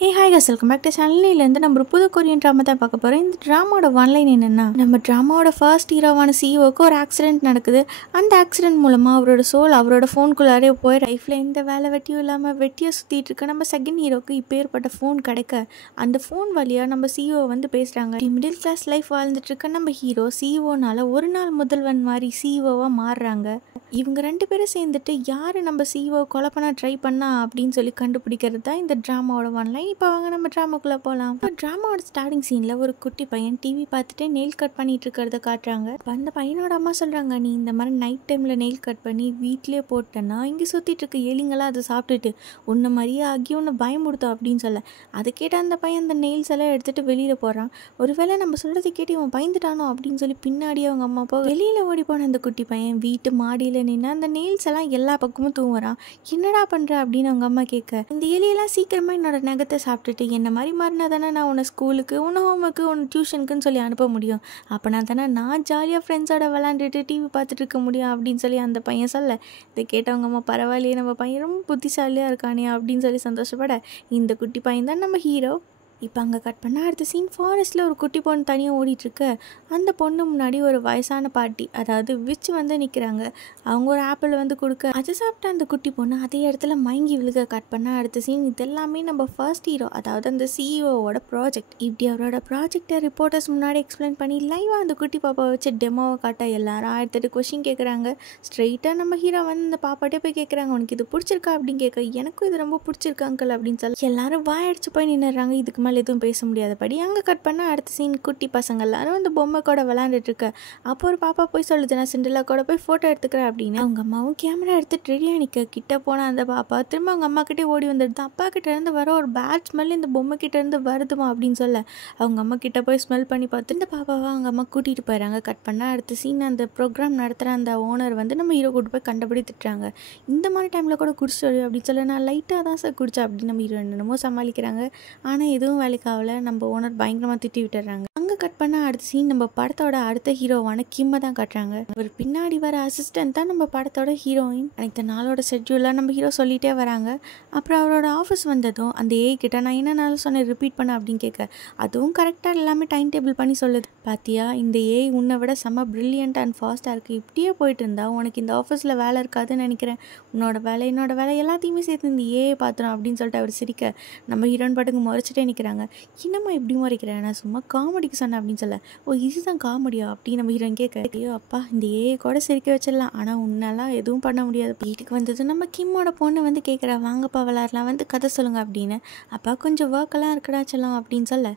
Hey hi guys, welcome back to சேனல்லேருந்து நம்ம ஒரு புது கொரியன் ட்ராமா தான் பார்க்க போகிறோம். இந்த ட்ராமாவோட ஒன்லைன் என்னென்னா, நம்ம ட்ராமாவோட ஃபர்ஸ்ட் ஹீரோவான சிஓக்கு ஒரு ஆக்சிடென்ட் நடக்குது. அந்த ஆக்சிடென்ட் மூலமாக அவரோட சோல் அவரோட ஃபோனுக்குள்ளாரே போய் லைஃப்பில் எந்த வேலை வெட்டியும் இல்லாமல் வெட்டியாக சுற்றிட்டு இருக்க நம்ம செகண்ட் ஹீரோக்கு இப்போ ஏற்பட்ட ஃபோன் கிடைக்க அந்த ஃபோன் வழியாக நம்ம சிஓ வந்து பேசுகிறாங்க. மிடில் கிளாஸ் லைஃப் வாழ்ந்துட்டு இருக்க நம்ம ஹீரோ சிஓனால ஒரு நாள் முதல்வன் மாதிரி சிஓவாக மாறுறாங்க. இவங்க ரெண்டு பேரும் சேர்ந்துட்டு யார் நம்ம சிஓ கொலை பண்ண ட்ரை பண்ணா அப்படின்னு சொல்லி கண்டுபிடிக்கிறது தான் இந்த ட்ராமாவோட ஒன்லைன். இப்போ வாங்க நம்ம ட்ராமாக்குள்ளே போகலாம். இப்போ ட்ராமாவோட ஸ்டார்டிங் சீனில் ஒரு குட்டி பையன் டிவி பார்த்துட்டு நெயில் கட் பண்ணிட்டு இருக்கிறத காட்டுறாங்க. அந்த பையனோட அம்மா சொல்கிறாங்க, நீ இந்த மாதிரி நைட் டைமில் நெயில் கட் பண்ணி வீட்டிலே போட்டேன்னா இங்கே சுற்றிட்டு இருக்க எலிங்களாம் அதை சாப்பிட்டுட்டு உன்னை மாதிரியே ஆகி உன்னை பயமுடுத்தோம் அப்படின்னு சொல்ல, அதை கேட்ட அந்த பையன் அந்த நெயில்ஸ் எல்லாம் எடுத்துகிட்டு வெளியில் போகிறான். ஒருவேளை நம்ம சொல்கிறத கேட்டு இவன் பயந்துட்டானோ அப்படின்னு சொல்லி பின்னாடியே அவங்க அம்மா அப்பா வெளியில் ஓடி போன அந்த குட்டி பையன் வீட்டு மாடியில் நின்று அந்த நெயில்ஸ் எல்லாம் எல்லா பக்கமும் தூங்குறான். என்னடா பண்ணுற அப்படின்னு அவங்க அம்மா கேட்க, இந்த எலியெல்லாம் சீக்கிரமாக என்னோட நகத்தை சாப்பிட்டுட்டு என்ன மாதிரி மாறினா தானே நான் உன்னை ஸ்கூலுக்கு உன்னை ஹோம்ஒர்க்கு உன்னை டியூஷனுக்குன்னு சொல்லி அனுப்ப முடியும். அப்போனா தானே நான் ஜாலியாக ஃப்ரெண்ட்ஸோட விளாண்டுட்டு டிவி பார்த்துட்டு இருக்க முடியும் அப்படின்னு சொல்லி அந்த பையன் சொல்ல, இதை கேட்டவங்க அம்மா பரவாயில்லையே நம்ம பையன் ரொம்ப புத்திசாலியாக இருக்கானே அப்படின்னு சொல்லி சந்தோஷப்பட, இந்த குட்டி பையன் தான் நம்ம ஹீரோ. இப்போ அங்கே கட் பண்ண அடுத்த சீன் ஃபாரஸ்ட்டில் ஒரு குட்டி பொண்ணு தனியாக ஓடிட்டுருக்கு. அந்த பொண்ணு முன்னாடி ஒரு வயசான பாட்டி, அதாவது விச் வந்து நிற்கிறாங்க. அவங்க ஒரு ஆப்பிள் வந்து கொடுக்க அதை சாப்பிட்ட அந்த குட்டி பொண்ணு அதே இடத்துல மயங்கி விழுக. கட் பண்ண அடுத்த சீன் இதெல்லாமே நம்ம ஃபர்ஸ்ட் ஹீரோ, அதாவது அந்த சிஇஓவோட ப்ராஜெக்ட். இப்படி அவரோட ப்ராஜெக்டை ரிப்போர்ட்டர்ஸ் முன்னாடி எக்ஸ்பிளைன் பண்ணி லைவாக அந்த குட்டி பாப்பா வச்சு டெமோவை காட்ட எல்லாரும் 1008 கொஷின் கேட்குறாங்க. ஸ்ட்ரெயிட்டாக நம்ம ஹீரோ வந்து அந்த பாப்பாட்டே போய் கேட்குறாங்க, உனக்கு இது பிடிச்சிருக்கா அப்படின்னு கேட்க, எனக்கும் இது ரொம்ப பிடிச்சிருக்கு அங்கிள் அப்படின்னு சொல்லி எல்லாரும் வாயடிச்சு போய் நின்றுறாங்க. இதுக்கு மேலே எதுவும் பேச முடியாதபடி அங்கே கட் பண்ண அடுத்த சீன் குட்டி பசங்க எல்லாரும் அந்த பொம்மை கூட விளாண்டுட்டு இருக்க. அப்போ ஒரு பாப்பா போய் சொல்லுது, நான் சிண்டலா கூட போய் ஃபோட்டோ எடுத்துக்கிறேன் அப்படின்னு. அவங்க அம்மாவும் கேமரா எடுத்துட்டு ரெடியாக நிற்க. கிட்ட போன அந்த பாப்பா திரும்ப அவங்க அம்மா கிட்டே ஓடி வந்துடுது. அப்பா கிட்ட இருந்து வர ஒரு பேட் ஸ்மெல் இந்த பொம்மை கிட்ட இருந்து வருதுமா அப்படின்னு சொல்ல, அவங்க அம்மா கிட்ட போய் ஸ்மெல் பண்ணி பார்த்து இந்த பாப்பாவை அவங்க அம்மா கூட்டிகிட்டு போயிடறாங்க. கட் பண்ண அடுத்த சீன் அந்த ப்ரோக்ராம் நடத்துகிற அந்த ஓனர் வந்து நம்ம ஹீரோ கூட்டு போய் கண்டபடி திட்டுறாங்க. இந்த மாதிரி டைமில் கூட குடிச்சு அப்படின்னு சொல்ல, நான் லைட்டாக தான் சார் குடிச்சேன் அப்படின்னு நம்ம ஹீரோ என்னமோ சமாளிக்கிறாங்க. ஆனால் எதுவும் வேலைக்கு ஆகல. நம்ம ஓனர் பயங்கரமாக திட்டி விட்டுறாங்க. அங்கே கட் பண்ண அடுத்த சீன் நம்ம படத்தோட அடுத்த ஹீரோவான கிம்மை தான் காட்டுறாங்க. ஒரு பின்னாடி வர அசிஸ்டன்ட் தான் நம்ம படத்தோட ஹீரோயின். அனைத்து நாளோட ஷெட்யூலாக நம்ம ஹீரோ சொல்லிகிட்டே வராங்க. அப்புறம் அவரோட ஆஃபீஸ் வந்ததும் அந்த கிட்ட நான் என்னன்னாலும் சொன்னேன் ரிப்பீட் பண்ண அப்படின்னு கேட்க, அதுவும் கரெக்டாக எல்லாமே டைம் டேபிள் பண்ணி சொல்லுது. பாத்தியா, இந்த உன்னை விட செம்ம ப்ரில்லியண்ட் அண்ட் ஃபாஸ்ட்டாக இருக்குது. இப்படியே போயிட்டு இருந்தா உனக்கு இந்த ஆஃபீஸில் வேலை இருக்காதுன்னு நினைக்கிறேன். உன்னோட வேலை என்னோட வேலை எல்லாத்தையுமே சேர்த்து இந்த பார்த்துரும் அப்படின்னு சொல்லிட்டு அவர் சிரிக்க, நம்ம ஹீரோயின் பாட்டுக்கு முறைச்சிட்டே நிற்கிறாங்க. என்னம்மா இப்படி முறைக்கிறேன், நான் சும்மா காமெடிக்கு சொன்னேன் அப்படின்னு சொல்ல, ஓ இதுதான் காமெடியா அப்படின்னு நம்ம ஹீரோயின் கேட்க, ஐயோ அப்பா இந்த கூட சிரிக்க வச்சிடலாம், ஆனால் உன்னாலாம் எதுவும் பண்ண முடியாது. வீட்டுக்கு வந்தது நம்ம கிம்மோட பொண்ணு வந்து கேட்குறா, வாங்கப்பா விளாட்லாம் வந்து கதை சொல்லுங்க அப்படின்னு. அப்பா கொஞ்சம் ஒர்க்கெல்லாம் இருக்கடா செல்லம் அப்படின்னு சொல்ல,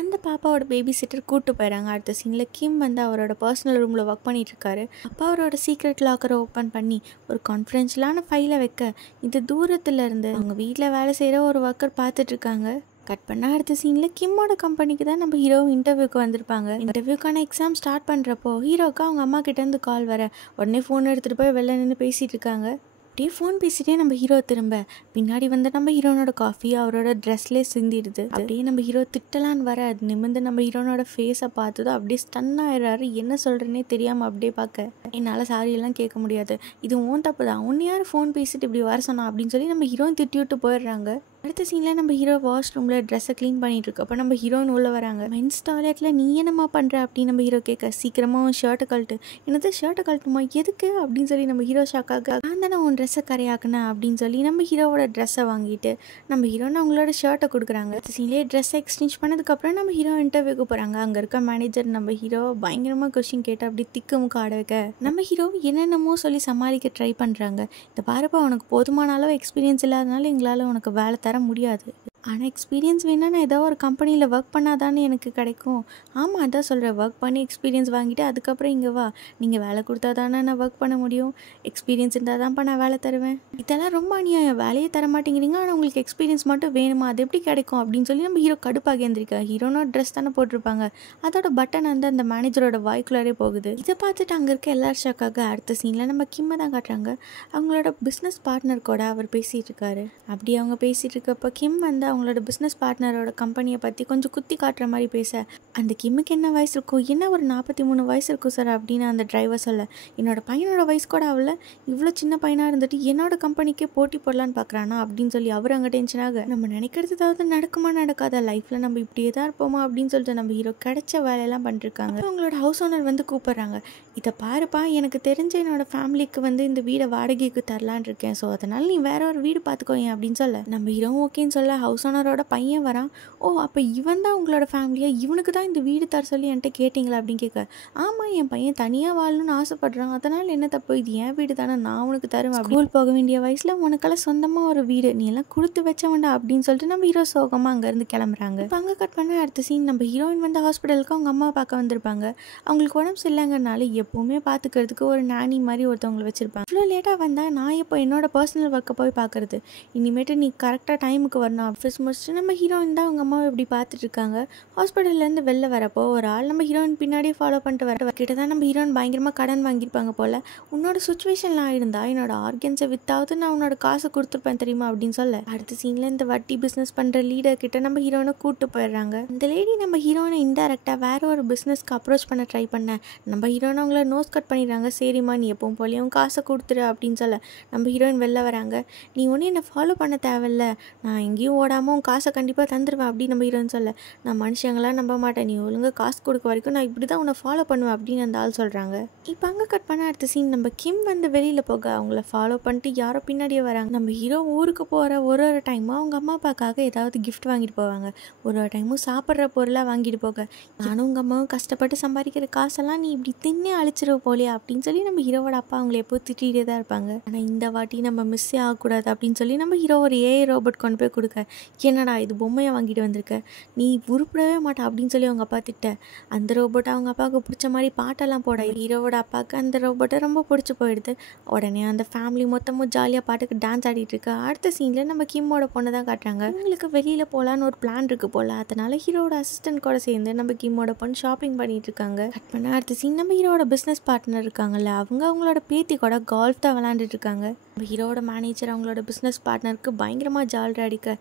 அந்த பாப்பாவோட பேபி சிட்டர் கூப்பிட்டு போயிடறாங்க. அடுத்த சீனில் கிம் வந்து அவரோட பர்சனல் ரூமில் ஒர்க் பண்ணிகிட்ருக்காரு. அப்பா அவரோட சீக்ரெட் லாக்கரை ஓப்பன் பண்ணி ஒரு கான்ஃபிடென்ஷியலான ஃபைலை வைக்க, இது தூரத்தில் இருந்து அவங்க வீட்டில் வேலை செய்கிற ஒரு ஒர்க்கர் பார்த்துட்ருக்காங்க. கட் பண்ண அடுத்த சீனில் கிம்மோட கம்பெனிக்கு தான் நம்ம ஹீரோ இன்டர்வியூக்கு வந்திருப்பாங்க. இன்டர்வியூக்கான எக்ஸாம் ஸ்டார்ட் பண்ணுறப்போ ஹீரோக்கு அவங்க அம்மா கிட்டேருந்து கால் வர, உடனே ஃபோன் எடுத்துகிட்டு போய் வெளில நின்று பேசிகிட்டு இருக்காங்க. அப்படியே ஃபோன் பேசிட்டே நம்ம ஹீரோ திரும்ப பின்னாடி வந்து நம்ம ஹீரோனோட காஃபி அவரோட ட்ரெஸ்லேயே சிந்திடுது. அப்படியே நம்ம ஹீரோ திட்டலான்னு வர, அது நிமிர்ந்து நம்ம ஹீரோனோட ஃபேஸை பார்த்ததும் அப்படியே ஸ்டன் ஆயிடுறாரு. என்ன சொல்கிறேன்னே தெரியாமல் அப்படியே பார்க்க, என்னால் சாரியெல்லாம் கேட்க முடியாது, இது ஓன் தப்பு தான், உன்னை யார் ஃபோன் பேசிட்டு இப்படி வர சொன்னா அப்படின்னு சொல்லி நம்ம ஹீரோயின் திட்டி விட்டு போயிடுறாங்க. அடுத்த சீனில் நம்ம ஹீரோ வாஷ் ரூமில் ட்ரெஸ்ஸை க்ளீன் பண்ணிட்டு இருக்கோம். அப்போ நம்ம ஹீரோயின் உள்ளே வராங்க. மென்ஸ் டாய்லெட்டில் நீ என்னம்மா பண்ணுற அப்படின்னு நம்ம ஹீரோ கேட்க, சீக்கிரமாக ஷர்ட்டை கழட்டு. என்னது ஷர்ட்டை கழட்டுமா, எதுக்கு அப்படின்னு சொல்லி நம்ம ஹீரோ ஷாக்காக, நான் தானே உன் ட்ரெஸ்ஸை கரையாக்குனேன் அப்படின்னு சொல்லி நம்ம ஹீரோவோட ட்ரெஸ்ஸை வாங்கிட்டு நம்ம ஹீரோன்னு அவங்களோட ஷர்ட்டை கொடுக்குறாங்க. அடுத்த சீன்லேயே ட்ரெஸ்ஸை எக்ஸ்சேஞ்ச் பண்ணதுக்கப்புறம் நம்ம ஹீரோ இன்டர்வியூக்கு போகிறாங்க. அங்கே இருக்க மேனேஜர் நம்ம ஹீரோ பயங்கரமாக கொஷின் கேட்டு அப்படி திக்கு முக்க ஆட வைக்க, நம்ம ஹீரோ என்னென்னமோ சொல்லி சமாளிக்க ட்ரை பண்ணுறாங்க. இந்த பாருப்பா, உனக்கு போதுமான அளவு எக்ஸ்பீரியன்ஸ் இல்லாதனால எங்களால் உனக்கு வேலை தர முடியாது, ஆனால் எக்ஸ்பீரியன்ஸ் வேணா நான் ஏதோ ஒரு கம்பெனியில் ஒர்க் பண்ணாதானே எனக்கு கிடைக்கும். ஆமாம் அதான் சொல்கிறேன், ஒர்க் பண்ணி எக்ஸ்பீரியன்ஸ் வாங்கிட்டு அதுக்கப்புறம் இங்கே வா, நீங்கள் வேலை கொடுத்தா தானே நான் ஒர்க் பண்ண முடியும், எக்ஸ்பீரியன்ஸ் இருந்தால் தான்ப்பா நான் வேலை தருவேன். இதெல்லாம் ரொம்ப அநியாயம், வேலையே தர மாட்டேங்கிறீங்க, ஆனால் உங்களுக்கு எக்ஸ்பீரியன்ஸ் மட்டும் வேணுமா, அது எப்படி கிடைக்கும் அப்படின்னு சொல்லி நம்ம ஹீரோ கடுப்பாக இருந்திருக்கா. ஹீரோனோட ட்ரெஸ் தானே போட்டிருப்பாங்க, அதோட பட்டன் வந்து அந்த மேனேஜரோட வாய்க்குள்ளாரே போகுது. இதை பார்த்துட்டு அங்கே இருக்க எல்லாரும் ஷாக்காக அடுத்த சீனில் நம்ம கிம்மை தான் காட்டுறாங்க. அவங்களோட பிஸ்னஸ் பார்ட்னர் கூட அவர் பேசிகிட்டு இருக்காரு. அப்படி அவங்க பேசிகிட்டு இருக்கப்போ கிம் வந்து அவங்களோட பிஸ்னஸ் பார்ட்னரோட கம்பெனியை பற்றி கொஞ்சம் குத்தி காட்டுற மாதிரி பேச, அந்த கிம்முக்கு என்ன வயசு இருக்கும், என்ன ஒரு 43 வயசு இருக்கும் சார் அப்படின்னு அந்த டிரைவர் சொல்ல, என்னோட பையனோட வயசு கூட அவளை இவ்வளோ சின்ன பையனாக இருந்துட்டு என்னோட கம்பெனிக்கே போட்டி போடலான்னு பார்க்குறானா அப்படின்னு சொல்லி அவர் அங்கே டென்ஷனாக, நம்ம நினைக்கிறது ஏதாவது நடக்குமா நடக்காதா, லைஃப்பில் நம்ம இப்படியே தான் இருப்போமா அப்படின்னு சொல்லிட்டு நம்ம ஹீரோ கிடைச்ச வேலையெல்லாம் பண்ணிருக்காங்க. அவங்களோட ஹவுஸ் ஓனர் வந்து கூப்பிட்றாங்க, இதை பாருப்பா, எனக்கு தெரிஞ்ச என்னோட ஃபேமிலிக்கு வந்து இந்த வீடை வாடகைக்கு தரலான் இருக்கேன், ஸோ அதனால் நீ வேற ஒரு வீடு பார்த்துக்கோங்க அப்படின்னு சொல்ல, நம்ம ஹீரோ ஓகேன்னு சொல்ல ஹவுஸ் ஓனரோட பையன் வரான். ஓ, அப்போ இவன் தான் உங்களோட ஃபேமிலியா, இவனுக்கு தான் இந்த வீடு தர சொல்லி என்கிட்ட கேட்டிங்களா அப்படின்னு கேட்க, ஆமாம், என் பையன் தனியாக வாழணும்னு ஆசைப்படுறான், அதனால் என்ன தப்பு, இது என் வீடு தானே, நான் உனக்கு தருவேன், ஸ்கூல் போக வேண்டிய வயசில் உனக்கெல்லாம் சொந்தமாக ஒரு வீடு, நீ எல்லாம் கொடுத்து வச்ச வேண்டாம் அப்படின்னு சொல்லிட்டு நம்ம ஹீரோ சோகமாக அங்கேருந்து கிளம்புறாங்க. இப்போ அங்கே கட் பண்ண அடுத்த சீன், நம்ம ஹீரோயின் வந்து ஹாஸ்பிட்டலுக்கு அவங்க அம்மா பார்க்க வந்திருப்பாங்க. அவங்களுக்கு உடம்பு சரியில்லைங்கிறனால எப்போவுமே பார்த்துக்கிறதுக்கு ஒரு நானி மாதிரி ஒருத்தவங்களை வச்சுருப்பாங்க. இவ்வளோ லேட்டாக வந்தால் நான் இப்போ என்னோட பர்சனல் ஒர்க்கை போய் பார்க்குறது, இனிமேட்டு நீ கரெக்டாக டைமுக்கு வரணும். ஆஃபீஸ் முடிச்சுட்டு நம்ம ஹீரோயின் தான் அவங்க அம்மாவை இப்படி பார்த்துட்டு இருக்காங்க. ஹாஸ்பிட்டல்லேருந்து வெளில வரப்போ ஒரு ஆள் நம்ம ஹீரோயின் பின்னாடியே ஃபாலோ பண்ணிட்டு வர கிட்ட தான் நம்ம ஹீரோயின் பயங்கரமாக கடன் வாங்கியிருப்பாங்க போல். உன்னோட சுச்சுவேஷன்லாம் இருந்தால் என்னோட ஆர்கன்ஸை வித்தாவது நான் உன்னோட காசை கொடுத்துருப்பேன் தெரியுமா அப்படின்னு சொல்ல, அடுத்த சீனில் இந்த வட்டி பிஸ்னஸ் பண்ணுற லீடர் கிட்ட நம்ம ஹீரோயினை கூப்பிட்டு போயிடுறாங்க. இந்த லேடி நம்ம ஹீரோயினை இன்டெரக்டாக வேற ஒரு பிஸ்னஸ்க்கு அப்ரோச் பண்ண ட்ரை பண்ண நம்ம ஹீரோயின் அவங்கள நோஸ் கட் பண்ணிடுறாங்க. சரிம்மா, நீ எப்பவும் போலியும் காசை கொடுத்துரு அப்படின்னு சொல்ல நம்ம ஹீரோயின் வெளில வராங்க. நீ ஒன்றும் என்னை ஃபாலோ பண்ண தேவையில்ல, நான் எங்கேயும் ஓடாமல் உன் காசை கண்டிப்பாக தந்துடுவேன் அப்படின்னு நம்ம ஹீரோயின் சொல்ல, நான் மனுஷங்களாம் நம்ப மாட்டேன், நீ ஒழுங்காக காசு கொடுக்க வரைக்கும் நான் இப்படி தான் உன்னை ஃபாலோ பண்ணுவேன் அப்படின்னு அந்த ஆள் சொல்கிறாங்க. இப்போ அங்கே கட் பண்ண அடுத்த சீன், நம்ம கிம் வந்து வெளியில் போக அவங்கள ஃபாலோ பண்ணிட்டு யாரோ பின்னாடியே வராங்க. நம்ம ஹீரோ ஊருக்கு போகிற ஒரு டைமும் அவங்க அம்மா அப்பாக்காக ஏதாவது கிஃப்ட் வாங்கிட்டு போவாங்க. ஒரு டைமும் சாப்பிட்ற பொருளாக வாங்கிட்டு போக, நானும் உங்கள் அம்மாவும் கஷ்டப்பட்டு சம்பாதிக்கிற காசெல்லாம் நீ இப்படி தின்னே அழிச்சிருவ போலியா அப்படின்னு சொல்லி நம்ம ஹீரோவோட அப்பா அவங்கள எப்போ திட்டிகிட்டே தான் இருப்பாங்க. ஆனால் இந்த வாட்டி நம்ம மிஸ்ஸே ஆகக்கூடாது அப்படின்னு சொல்லி நம்ம ஹீரோ ஒரு ஏஐ ரோபோட் கொண்டு போய் கொடுக்க, என்னடா இது பொம்மையை வாங்கிட்டு வந்திருக்க, நீ உருப்படவே மாட்டா அப்படின்னு சொல்லி அவங்க அப்பா திட்ட, அந்த ரோபோட்டை அவங்க அப்பாவுக்கு பிடிச்ச மாதிரி பாட்டெல்லாம் போட ஹீரோவோட அப்பாவுக்கு அந்த ரோபோட்டை ரொம்ப பிடிச்சி போயிடுது. உடனே அந்த ஃபேமிலி மொத்தமும் ஜாலியாக பாட்டுக்கு டான்ஸ் ஆடிட்டு இருக்கு. அடுத்த சீனில் நம்ம கிம்மோட பொண்ணை தான் காட்டுறாங்க. உங்களுக்கு வெளியில் போகலான்னு ஒரு பிளான் இருக்குது போல், அதனால ஹீரோட அசிஸ்டன்ட் கூட சேர்ந்து நம்ம கிம்மோட பொண்ணு ஷாப்பிங் பண்ணிட்டு இருக்காங்க. கட் பண்ண அடுத்த சீன், நம்ம ஹீரோட பிஸ்னஸ் பார்ட்னர் இருக்காங்கல்ல, அவங்களோட பேத்தி கூட கால்ஃப் தான் விளாண்டுட்டு இருக்காங்க. நம்ம ஹீரோட மேனேஜர் அவங்களோட பிஸ்னஸ் பார்ட்னருக்கு பயங்கரமாக ஜாலராக அடிக்க,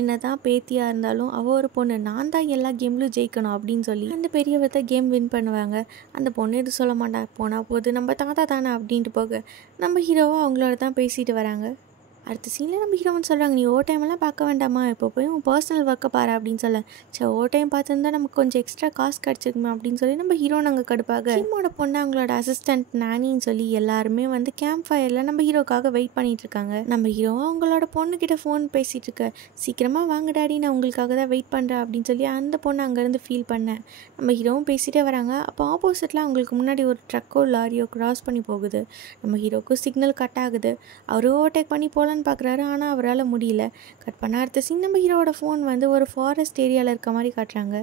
என்ன தான் பேத்தியாக இருந்தாலும் அவள் ஒரு பொண்ணு, நான் தான் எல்லா கேம்லையும் ஜெயிக்கணும் அப்படின்னு சொல்லி அந்த பெரியவர்த்த கேம் வின் பண்ணுவாங்க. அந்த பொண்ணு எதுவும் சொல்ல மாட்டா, போனால் போது நம்ம தாத்தா தானே அப்படின்ட்டு போக நம்ம ஹீரோவை அவங்களோட தான் பேசிட்டு வராங்க. அடுத்த சீனில் நம்ம ஹீரோன்னு சொல்கிறாங்க, நீ ஓவர் டைமெல்லாம் பார்க்க வேண்டாமா, இப்போ போய் உன் பர்சனல் ஒர்க்கை பாரு அப்படின்னு சொல்ல, சரி ஓவர் டைம் பார்த்துருந்தா நமக்கு கொஞ்சம் எக்ஸ்ட்ரா காசு கிடச்சிருக்குமே அப்படின்னு சொல்லி நம்ம ஹீரோ நாங்கள் கடுப்பாக ஹீரோட பொண்ணு அவங்களோட அசிஸ்டன்ட் நானின்னு சொல்லி எல்லாருமே வந்து கேம்ப் ஃபயரில் நம்ம ஹீரோக்காக வெயிட் பண்ணிட்டு இருக்காங்க. நம்ம ஹீரோ அவங்களோட பொண்ணுக்கிட்ட ஃபோன் பேசிகிட்டு இருக்க, சீக்கிரமாக வாங்க டாடி, நான் உங்களுக்காக தான் வெயிட் பண்ணுறேன் அப்படின்னு சொல்லி அந்த பொண்ணு அங்கேருந்து ஃபீல் பண்ணேன். நம்ம ஹீரோவும் பேசிகிட்டே வராங்க. அப்போ ஆப்போசிட்டில் அவங்களுக்கு முன்னாடி ஒரு ட்ரக்கோ லாரியோ கிராஸ் பண்ணி போகுது. நம்ம ஹீரோக்கு சிக்னல் கட் ஆகுது. அவரும் ஓவர்டேக் பண்ணி போகலான்னு பார்க்குறாரு, ஆனால் அவரால் முடியல. கட் பண்ண அடுத்த சீன், நம்ம ஹீரோட ஃபோன் வந்து ஒரு ஃபாரஸ்ட் ஏரியாவில் இருக்க மாதிரி காட்டுறாங்க.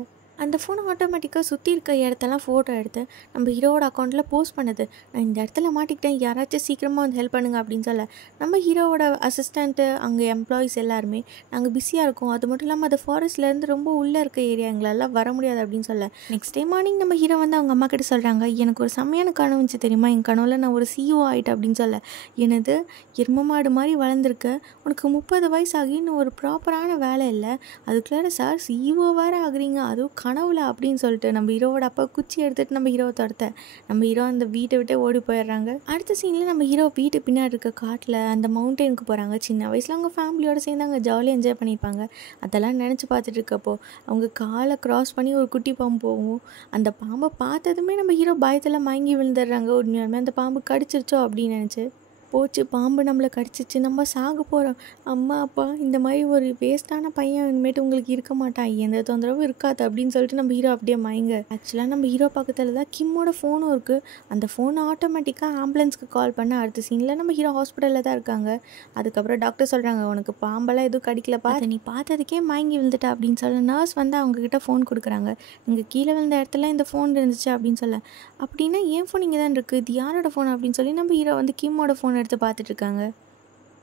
அந்த ஃபோன் ஆட்டோமேட்டிக்காக சுற்றி இருக்க இடத்தெல்லாம் ஃபோட்டோ எடுத்து நம்ம ஹீரோவோட அக்கௌண்ட்டில் போஸ்ட் பண்ணுது. நான் இந்த இடத்துல மாட்டிக்கிட்டேன், யாராச்சும் சீக்கிரமாக வந்து ஹெல்ப் பண்ணுங்க அப்படின்னு சொல்ல நம்ம ஹீரோவோட அசிஸ்டண்ட்டு அங்கே எம்ப்ளாயிஸ் எல்லாருமே நாங்கள் பிஸியாக இருக்கோம், அது மட்டும் இல்லாமல் அது ஃபாரஸ்ட்லேருந்து ரொம்ப உள்ளே இருக்க ஏரியா, எங்களெல்லாம் வர முடியாது அப்படின்னு சொல்ல நெக்ஸ்ட் டே மார்னிங் நம்ம ஹீரோ வந்து அவங்க அம்மா கிட்ட சொல்கிறாங்க, எனக்கு ஒரு செம்மையான கனவு வந்துச்சு தெரியுமா, என் கனவுல நான் ஒரு சிஇஓ ஆகிட்டேன் அப்படின்னு சொல்ல, எனது எரும மாடு மாதிரி வளர்ந்துருக்க, உனக்கு 30 வயசு ஆகி இன்னும் ஒரு ப்ராப்பரான வேலை இல்லை, அதுக்குள்ளார சார் சிஇஓ வேறு ஆகுறீங்க, அதுவும் கனவுல அப்படின்னு சொல்லிட்டு நம்ம ஹீரோவோட அப்பா குச்சி எடுத்துகிட்டு நம்ம ஹீரோவை துரத்த நம்ம ஹீரோ அந்த வீட்டை விட்டே ஓடி போயிடுறாங்க. அடுத்த சீனில் நம்ம ஹீரோ வீட்டு பின்னாடி இருக்க காட்டில் அந்த மவுண்டெயினுக்கு போகிறாங்க. சின்ன வயசில் அவங்க ஃபேமிலியோடு சேர்ந்து அங்கே ஜாலியாக என்ஜாய் பண்ணியிருப்பாங்க. அதெல்லாம் நினச்சி பார்த்துட்டு இருக்கப்போ அவங்க காலை க்ராஸ் பண்ணி ஒரு குட்டி பாம்பு போகும். அந்த பாம்பை பார்த்ததுமே நம்ம ஹீரோ பயத்தில் மயங்கி விழுந்துடுறாங்க. உண்மையாலுமே அந்த பாம்பு கடிச்சிருச்சோ அப்படின்னு நினச்சி, போச்சு பாம்பு நம்மளை கடிச்சிச்சு, நம்ம சாக போகிறோம், அம்மா அப்பா இந்த மாதிரி ஒரு வேஸ்ட்டான பையன் இனிமேட்டு உங்களுக்கு இருக்க மாட்டான், எந்த தொந்தரவும் இருக்காது அப்படின்னு சொல்லிட்டு நம்ம ஹீரோ அப்படியே மயங்க. ஆக்சுவலாக நம்ம ஹீரோ பக்கத்தில் தான் கிம்மோட ஃபோனும் இருக்குது. அந்த ஃபோனை ஆட்டோமேட்டிக்காக ஆம்புலன்ஸ்க்கு கால் பண்ண அடுத்த சீனில் நம்ம ஹீரோ ஹாஸ்பிட்டலில் தான் இருக்காங்க. அதுக்கப்புறம் டாக்டர் சொல்கிறாங்க, உனக்கு பாம்பெல்லாம் எதுவும் கடிக்கலப்பா, அதை நீ பார்த்ததுக்கே மயங்கி விழுந்துட்டா அப்படின்னு சொல்ல நர்ஸ் வந்து அவங்கக்கிட்ட ஃபோன் கொடுக்குறாங்க. நீங்கள் கீழே விழுந்த இடத்துல இந்த ஃபோன் இருந்துச்சு அப்படின்னு சொல்ல, அப்படின்னா என் ஃபோன் இங்கே தான் இருக்குது, இது யாரோட ஃபோன் அப்படின்னு சொல்லி நம்ம ஹீரோ வந்து கிம்மோட ஃபோன் எடுத்து பார்த்துட்டு இருக்காங்க.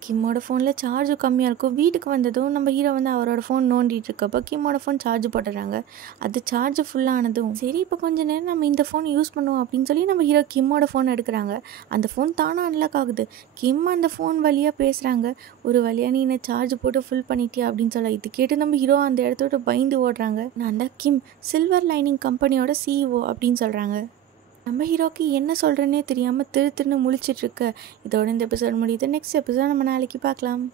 கிம்மோட ஃபோனில் சார்ஜும் கம்மியாக இருக்கும். வீட்டுக்கு வந்ததும் நம்ம ஹீரோ வந்து அவரோட ஃபோன் நோண்டிட்டு இருக்கப்போ கிம்மோட ஃபோன் சார்ஜ் போட்டுறாங்க. அது சார்ஜ் ஃபுல்லானதும் சரி இப்போ கொஞ்ச நேரம் நம்ம இந்த ஃபோன் யூஸ் பண்ணுவோம் அப்படின்னு சொல்லி நம்ம ஹீரோ கிம்மோட ஃபோன் எடுக்கிறாங்க. அந்த ஃபோன் தானாக அன்லாக் ஆகுது. கிம் அந்த ஃபோன் வழியாக பேசுகிறாங்க. ஒரு வழியாக நீ என்ன சார்ஜ் போட்டு ஃபுல் பண்ணிட்டியா அப்படின்னு சொல்ல இது கேட்டு நம்ம ஹீரோ அந்த இடத்த விட்டு பயந்து ஓடுறாங்க. நான் தான் கிம், சில்வர் லைனிங் கம்பெனியோட CEO அப்படின்னு சொல்கிறாங்க. நம்ம ஹீரோக்கு என்ன சொல்கிறேன்னே தெரியாமல் திருன்னு முழிச்சிட்ருக்க. இதோட இந்த எபிசோட் முடியுது. நெக்ஸ்ட் எபிசோட் நம்ம நாளைக்கு பார்க்கலாம்.